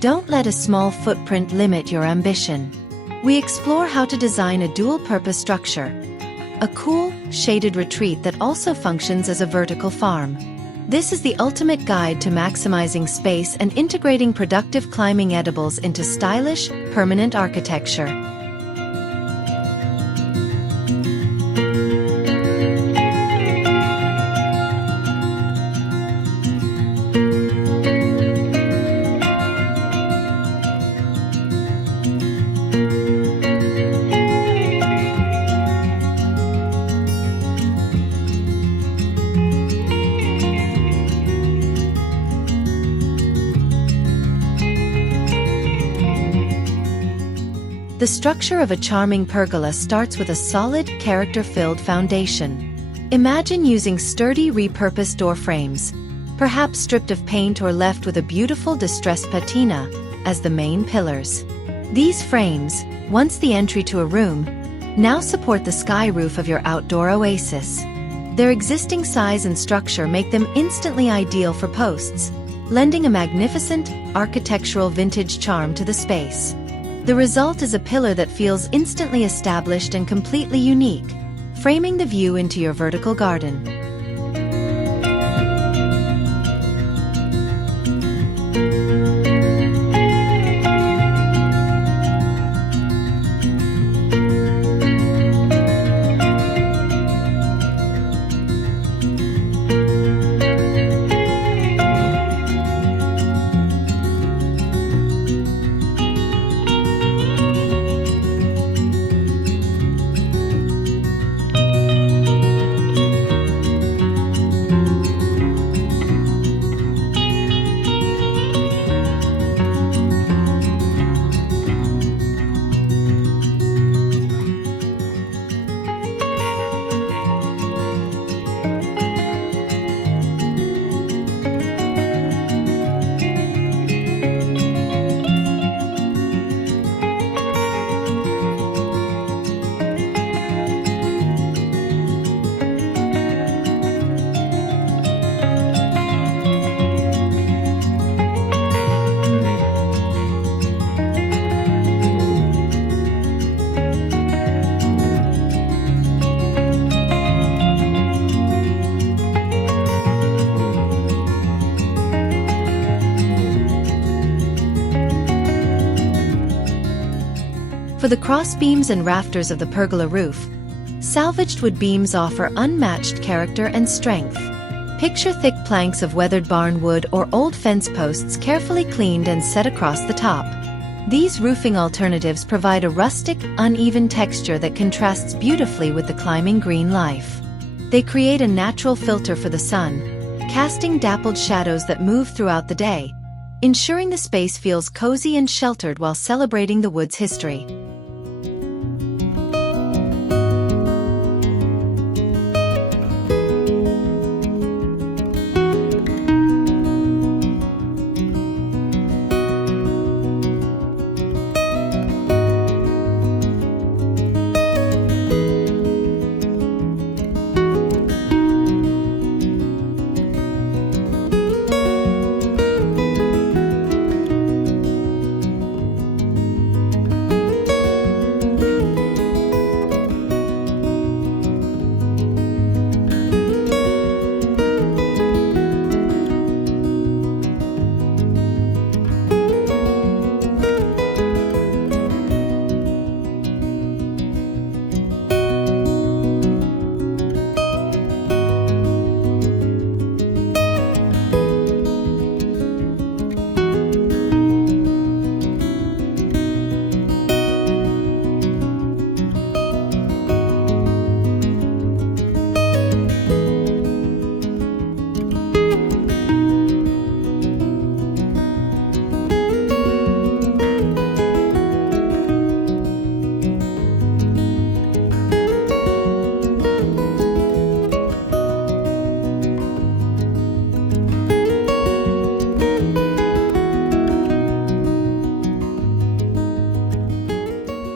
Don't let a small footprint limit your ambition. We explore how to design a dual-purpose structure, a cool, shaded retreat that also functions as a vertical farm. This is the ultimate guide to maximizing space and integrating productive climbing edibles into stylish, permanent architecture. The structure of a charming pergola starts with a solid, character-filled foundation. Imagine using sturdy repurposed door frames, perhaps stripped of paint or left with a beautiful distressed patina, as the main pillars. These frames, once the entry to a room, now support the sky roof of your outdoor oasis. Their existing size and structure make them instantly ideal for posts, lending a magnificent, architectural vintage charm to the space. The result is a pillar that feels instantly established and completely unique, framing the view into your vertical garden. For the crossbeams and rafters of the pergola roof, salvaged wood beams offer unmatched character and strength. Picture thick planks of weathered barn wood or old fence posts carefully cleaned and set across the top. These roofing alternatives provide a rustic, uneven texture that contrasts beautifully with the climbing green life. They create a natural filter for the sun, casting dappled shadows that move throughout the day, ensuring the space feels cozy and sheltered while celebrating the wood's history.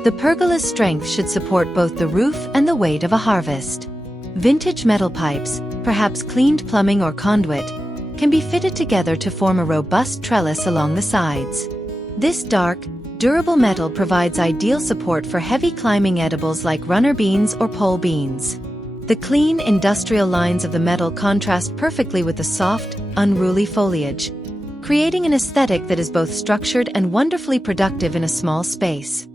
The pergola's strength should support both the roof and the weight of a harvest. Vintage metal pipes, perhaps cleaned plumbing or conduit, can be fitted together to form a robust trellis along the sides. This dark, durable metal provides ideal support for heavy climbing edibles like runner beans or pole beans. The clean, industrial lines of the metal contrast perfectly with the soft, unruly foliage, creating an aesthetic that is both structured and wonderfully productive in a small space.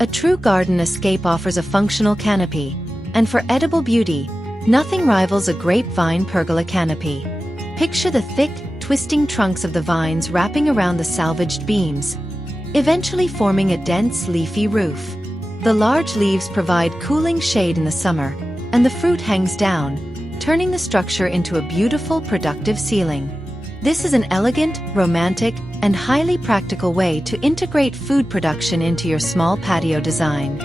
A true garden escape offers a functional canopy, and for edible beauty, nothing rivals a grapevine pergola canopy. Picture the thick, twisting trunks of the vines wrapping around the salvaged beams, eventually forming a dense, leafy roof. The large leaves provide cooling shade in the summer, and the fruit hangs down, turning the structure into a beautiful, productive ceiling. This is an elegant, romantic, and highly practical way to integrate food production into your small patio design.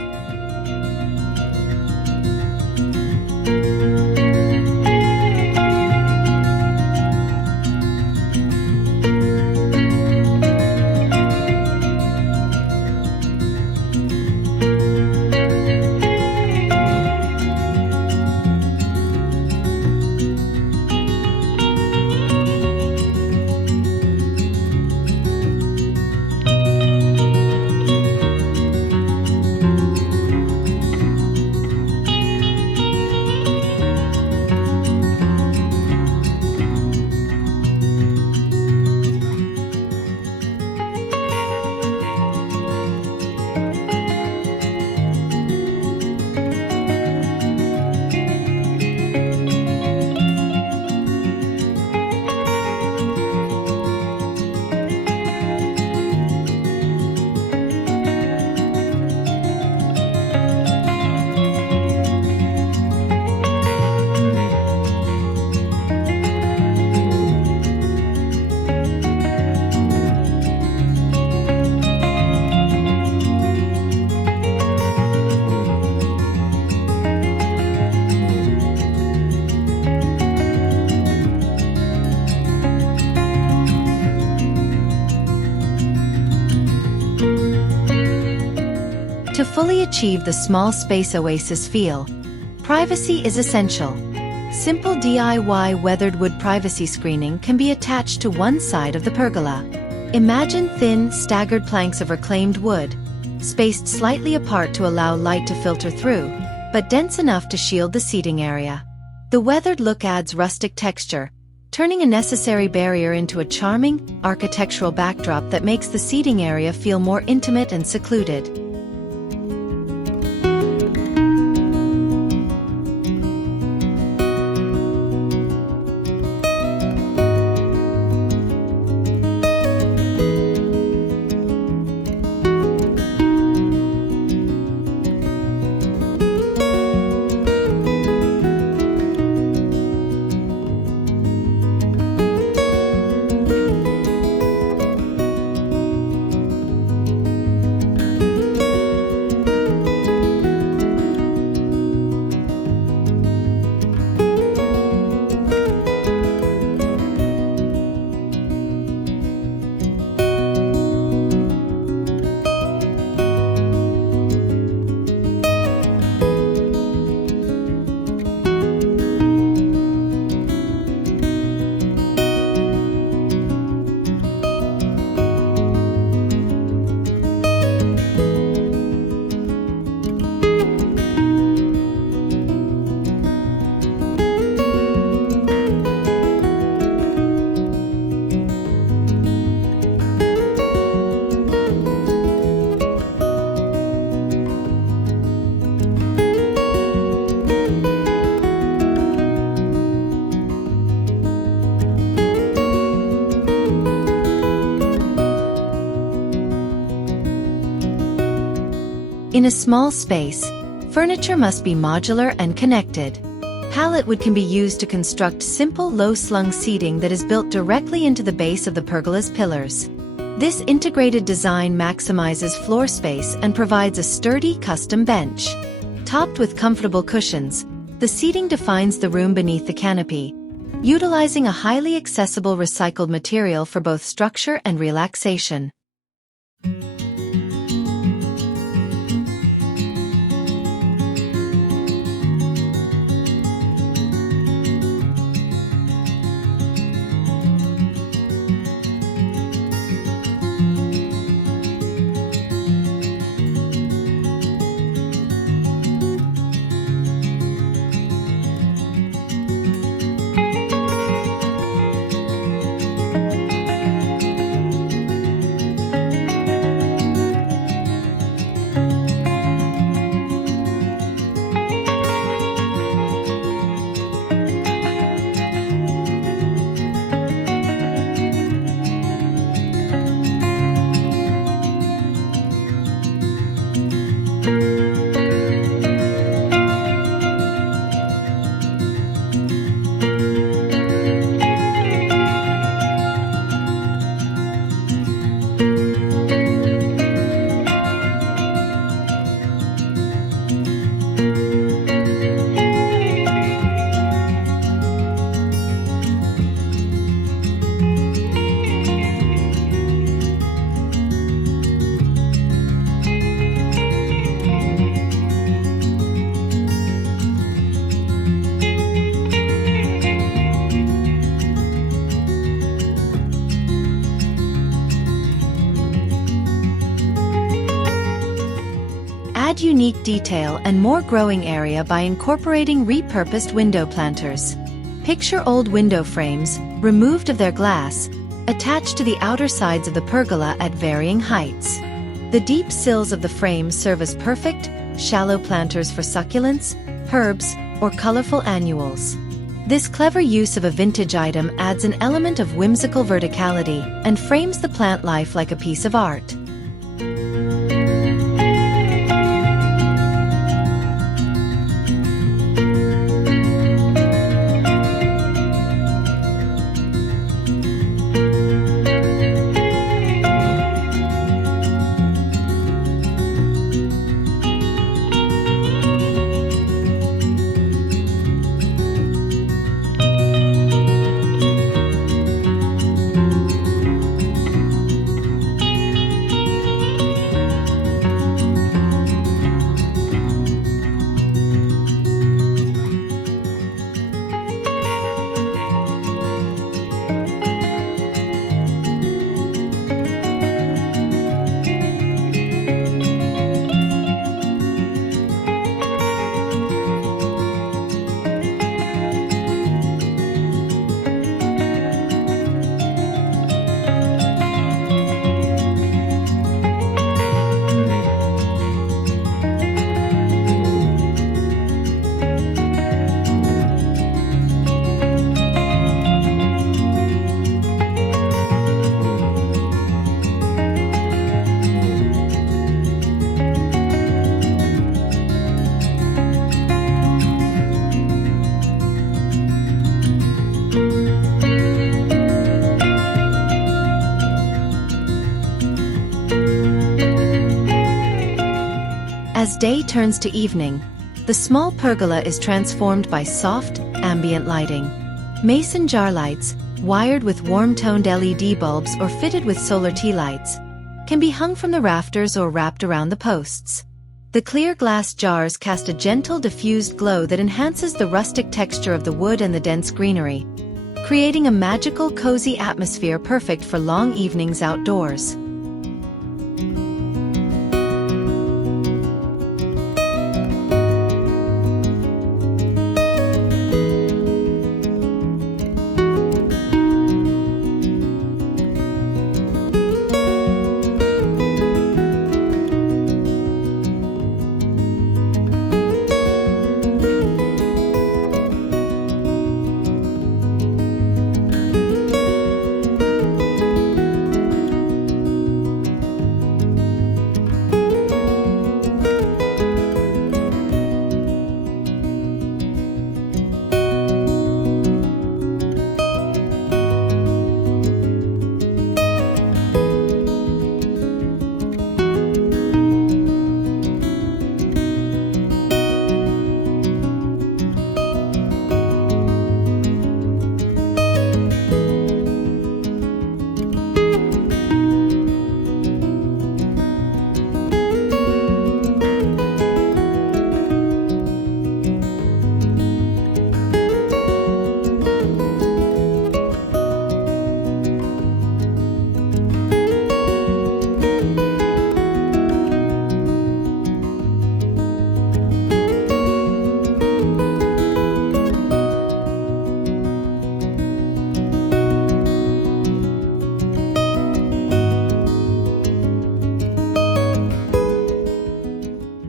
To fully achieve the small space oasis feel, privacy is essential. Simple DIY weathered wood privacy screening can be attached to one side of the pergola. Imagine thin, staggered planks of reclaimed wood, spaced slightly apart to allow light to filter through, but dense enough to shield the seating area. The weathered look adds rustic texture, turning a necessary barrier into a charming, architectural backdrop that makes the seating area feel more intimate and secluded. In a small space, furniture must be modular and connected. Pallet wood can be used to construct simple low-slung seating that is built directly into the base of the pergola's pillars. This integrated design maximizes floor space and provides a sturdy custom bench. Topped with comfortable cushions, the seating defines the room beneath the canopy, utilizing a highly accessible recycled material for both structure and relaxation. Add unique detail and more growing area by incorporating repurposed window planters. Picture old window frames, removed of their glass, attached to the outer sides of the pergola at varying heights. The deep sills of the frames serve as perfect, shallow planters for succulents, herbs, or colorful annuals. This clever use of a vintage item adds an element of whimsical verticality and frames the plant life like a piece of art. As day turns to evening, the small pergola is transformed by soft, ambient lighting. Mason jar lights, wired with warm-toned LED bulbs or fitted with solar tea lights, can be hung from the rafters or wrapped around the posts. The clear glass jars cast a gentle diffused glow that enhances the rustic texture of the wood and the dense greenery, creating a magical, cozy atmosphere perfect for long evenings outdoors.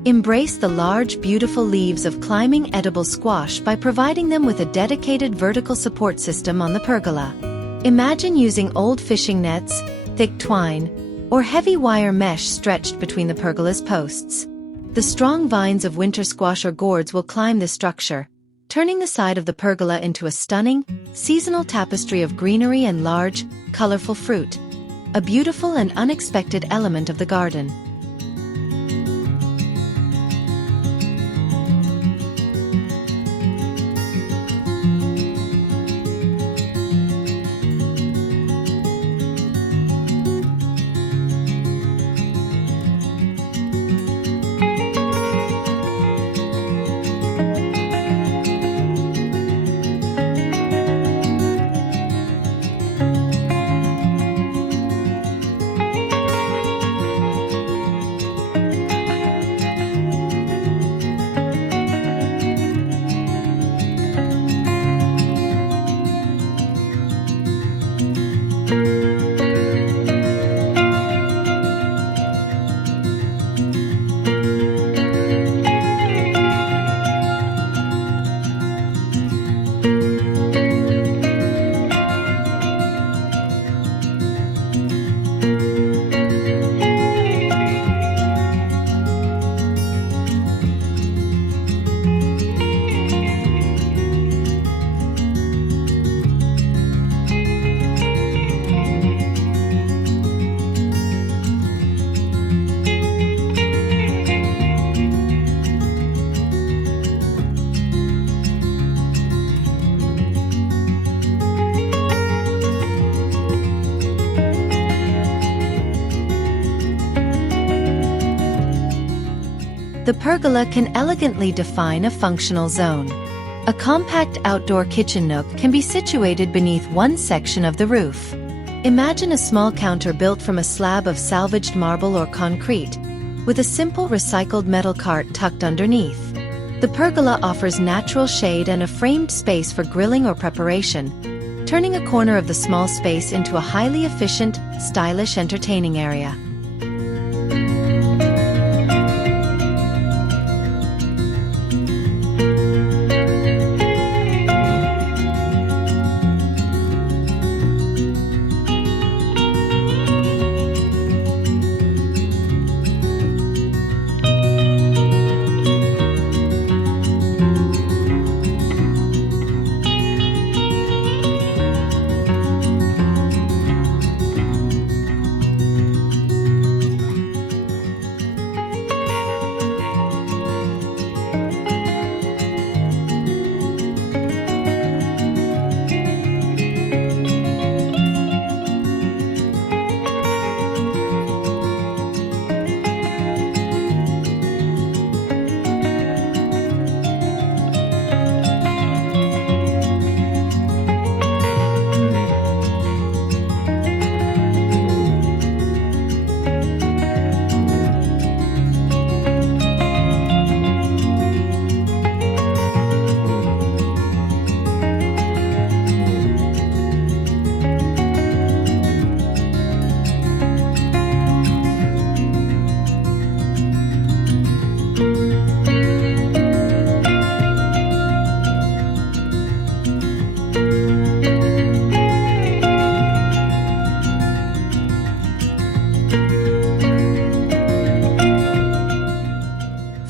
Embrace the large, beautiful leaves of climbing edible squash by providing them with a dedicated vertical support system on the pergola. Imagine using old fishing nets, thick twine, or heavy wire mesh stretched between the pergola's posts. The strong vines of winter squash or gourds will climb the structure, turning the side of the pergola into a stunning, seasonal tapestry of greenery and large, colorful fruit. A beautiful and unexpected element of the garden. The pergola can elegantly define a functional zone. A compact outdoor kitchen nook can be situated beneath one section of the roof. Imagine a small counter built from a slab of salvaged marble or concrete, with a simple recycled metal cart tucked underneath. The pergola offers natural shade and a framed space for grilling or preparation, turning a corner of the small space into a highly efficient, stylish entertaining area.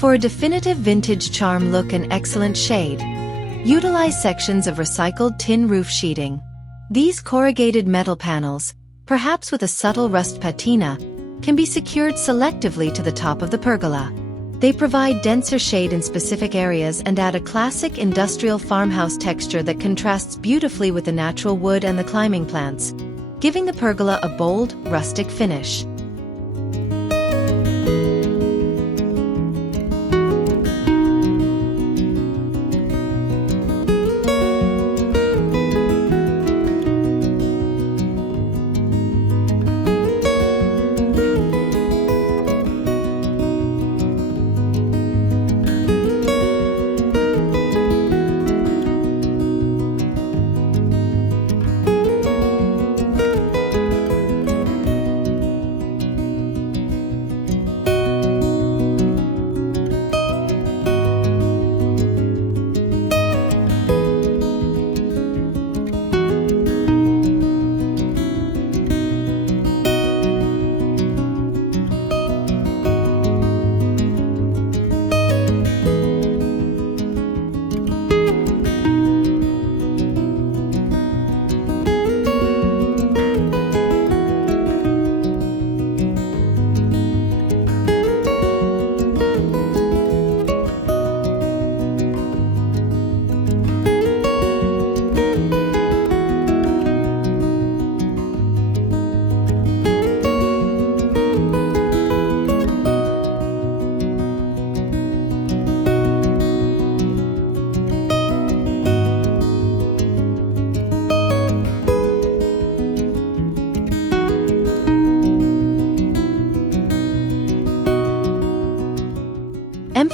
For a definitive vintage charm look and excellent shade, utilize sections of recycled tin roof sheeting. These corrugated metal panels, perhaps with a subtle rust patina, can be secured selectively to the top of the pergola. They provide denser shade in specific areas and add a classic industrial farmhouse texture that contrasts beautifully with the natural wood and the climbing plants, giving the pergola a bold, rustic finish.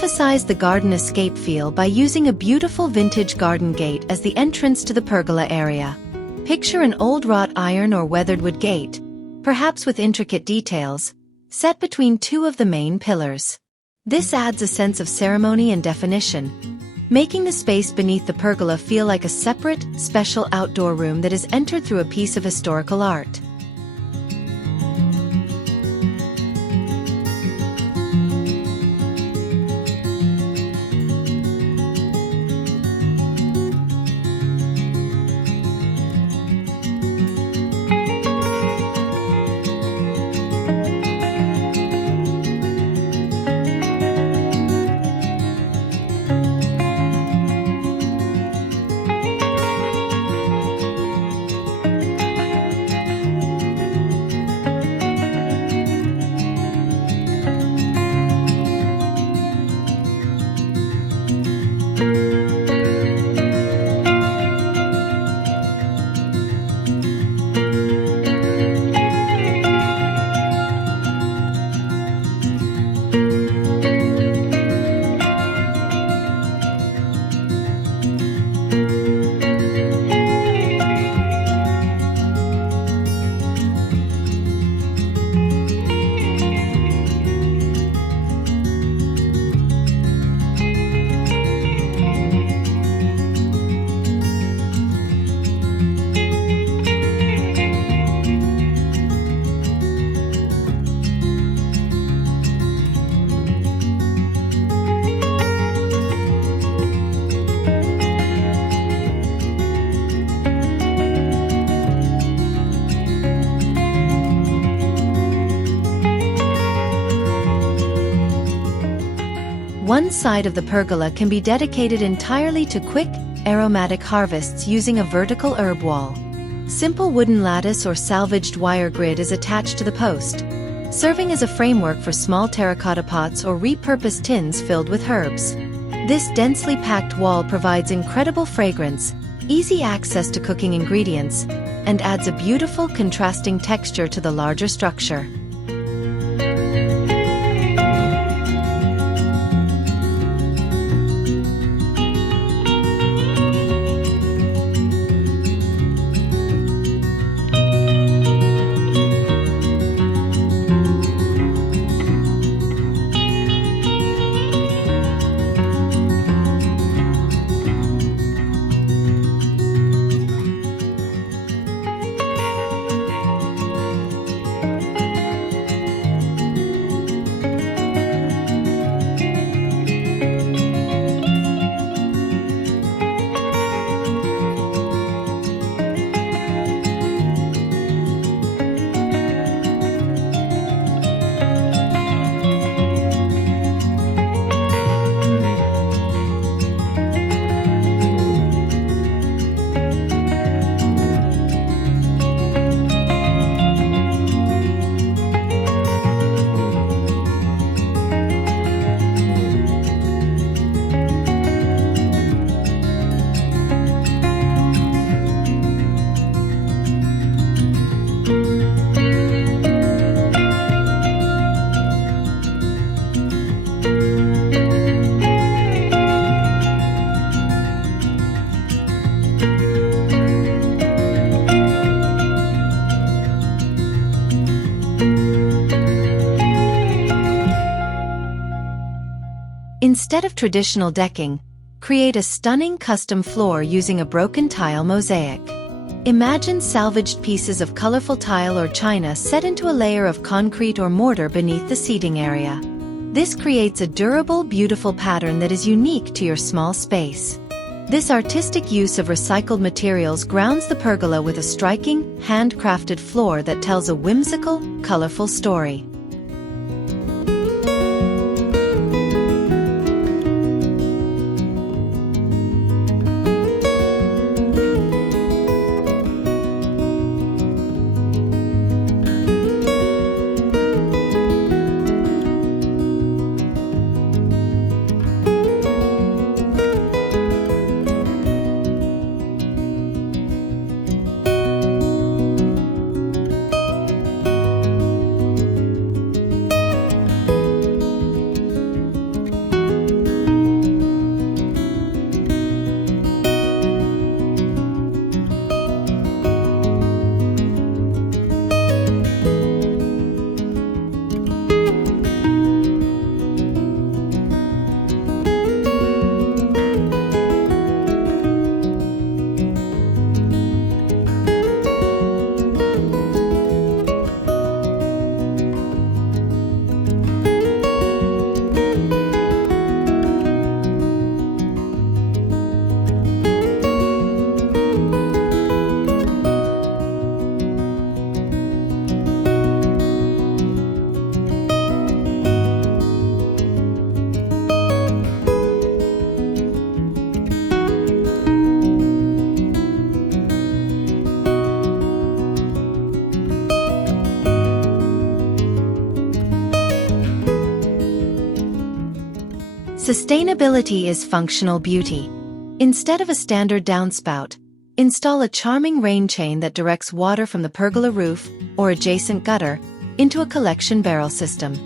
emphasize the garden escape feel by using a beautiful vintage garden gate as the entrance to the pergola area. Picture an old wrought iron or weathered wood gate, perhaps with intricate details, set between two of the main pillars. This adds a sense of ceremony and definition, making the space beneath the pergola feel like a separate, special outdoor room that is entered through a piece of historical art. One side of the pergola can be dedicated entirely to quick, aromatic harvests using a vertical herb wall. Simple wooden lattice or salvaged wire grid is attached to the post, serving as a framework for small terracotta pots or repurposed tins filled with herbs. This densely packed wall provides incredible fragrance, easy access to cooking ingredients, and adds a beautiful contrasting texture to the larger structure. Instead of traditional decking, create a stunning custom floor using a broken tile mosaic. Imagine salvaged pieces of colorful tile or china set into a layer of concrete or mortar beneath the seating area. This creates a durable, beautiful pattern that is unique to your small space. This artistic use of recycled materials grounds the pergola with a striking, handcrafted floor that tells a whimsical, colorful story. Sustainability is functional beauty. Instead of a standard downspout, install a charming rain chain that directs water from the pergola roof, or adjacent gutter, into a collection barrel system.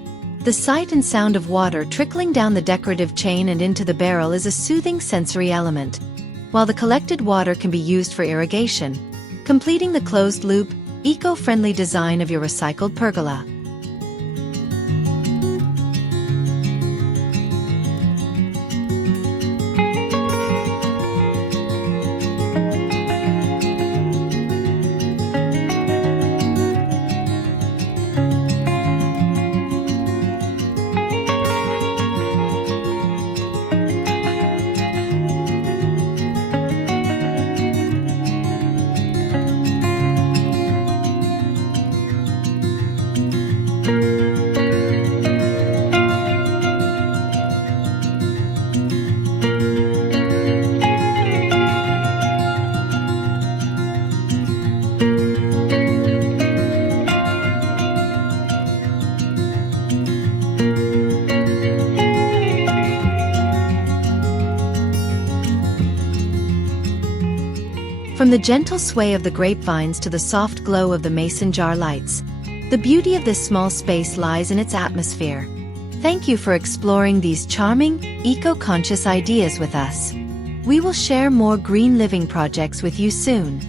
The sight and sound of water trickling down the decorative chain and into the barrel is a soothing sensory element, while the collected water can be used for irrigation, completing the closed-loop, eco-friendly design of your recycled pergola. From the gentle sway of the grapevines to the soft glow of the mason jar lights, the beauty of this small space lies in its atmosphere. Thank you for exploring these charming, eco-conscious ideas with us. We will share more green living projects with you soon.